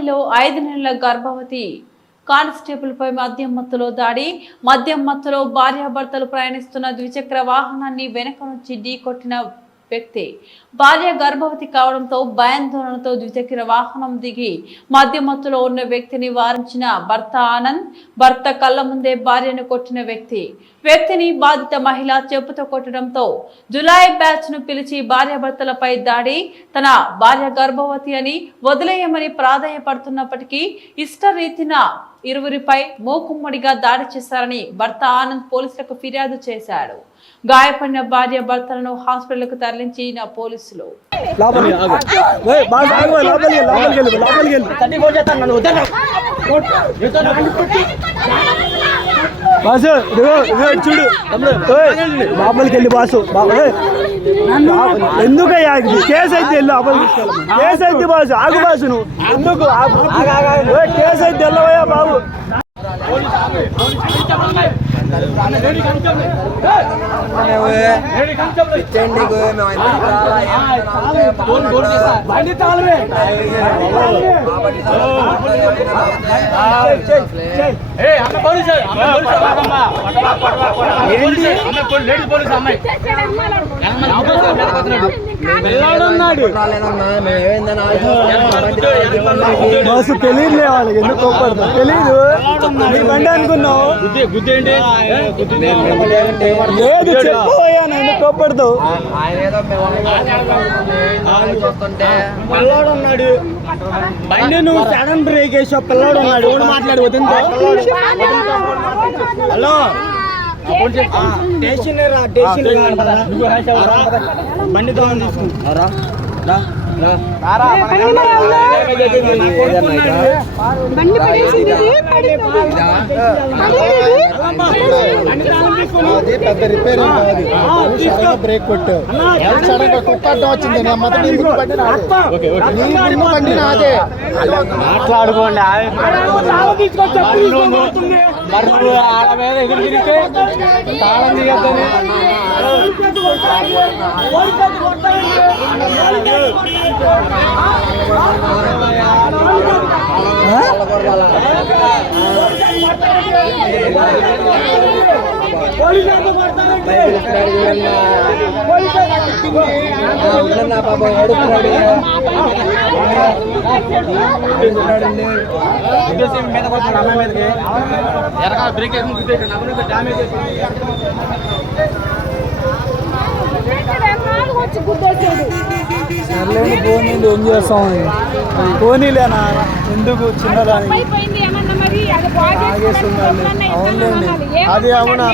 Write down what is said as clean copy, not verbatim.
బాల్యపల్లిలో 5 నెలల గర్భవతి కానిస్టేబుల్ పై మద్యం మత్తులో దాడి. మద్యం మత్తులో భార్యాభర్తలు ప్రయాణిస్తున్న ద్విచక్ర వాహనాన్ని వెనక నుంచి ఢీకొట్టిన వ్యక్తి. భార్య గర్భవతి కావడంతో భయాందోళనతో ద్విచక్ర వాహనం దిగి మద్యం మత్తులో ఉన్న వ్యక్తిని వారించిన భర్త ఆనంద్. భర్త కళ్ళ ముందే భార్యను కొట్టిన వ్యక్తిని బాధిత మహిళ చెప్పుతో కొట్టడంతో జులాయి బ్యాచ్ ను పిలిచి భార్యాభర్తలపై దాడి. తన భార్య గర్భవతి అని వదిలేయమని ప్రాధాయపడుతున్నప్పటికీ ఇష్టరీతిన ఇరువురిపై మూకుమ్మడిగా దాడి చేశారని భర్త ఆనంద్ పోలీసులకు ఫిర్యాదు చేశాడు. గాయపడిన భార్య భర్తలను హాస్పిటల్కు తరలించిన పోలీసులు. చూడు లోపలికి వెళ్ళి బాసు ఎందుకయ్యా కేసు అయితే వెళ్ళు లోపలికి తీసుకెళ్ళి కేసు అయితే బాసు ఆగు బాసు నువ్వు ఎందుకు కేసు అయితే వెళ్ళవయ్యా బాబు. బస్సు తెలియదులే వాళ్ళకి ఎందుకు కోపడతా తెలీదు నీ బండి అనుకున్నావు లేదు చెప్పబోయా ఎందుకు కోపడతావు. పిల్లాడు ఉన్నాడు బండి నువ్వు సడన్ బ్రేక్ వేసావు పిల్లాడు ఉన్నాడు మాట్లాడి వదింతో. హలో స్టేషన్ రా స్టేషన్ బండి తో తీసుకుంటారా పెద్ద రిపేర్ బ్రేక్ కొట్టావు కుక్కడ్డం వచ్చింది బండి నాదే మాట్లాడుకోండి ఆడ మీద ఎదురు తిరిగితే తాళం దిగద్దని సర్లేని పోనీ ఏం చేస్తాం పోనీలేనా ఎందుకు చిన్నదానికి అవునులేండి అది అవునా